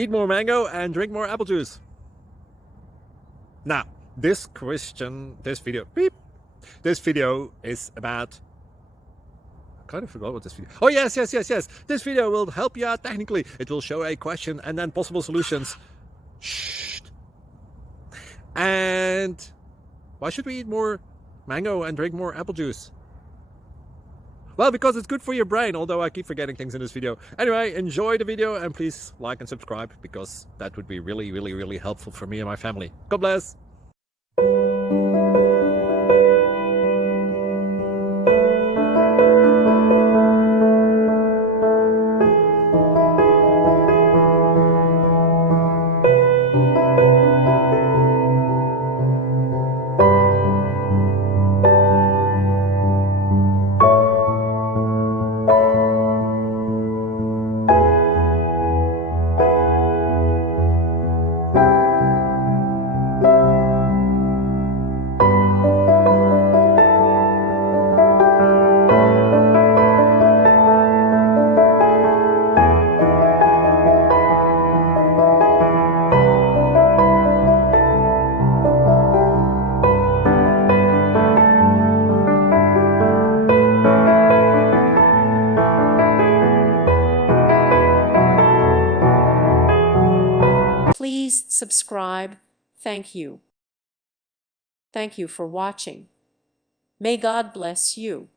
Eat more mango and drink more apple juice. Now, this video is about... I kind of forgot what this video... Oh, yes. This video will help you out technically. It will show a question and then possible solutions. Shh. And why should we eat more mango and drink more apple juice? Well, because it's good for your brain, although I keep forgetting things in this video. Anyway, enjoy the video and please like and subscribe, because that would be really helpful for me and my family. God bless! Please subscribe. Thank you. Thank you for watching. May God bless you.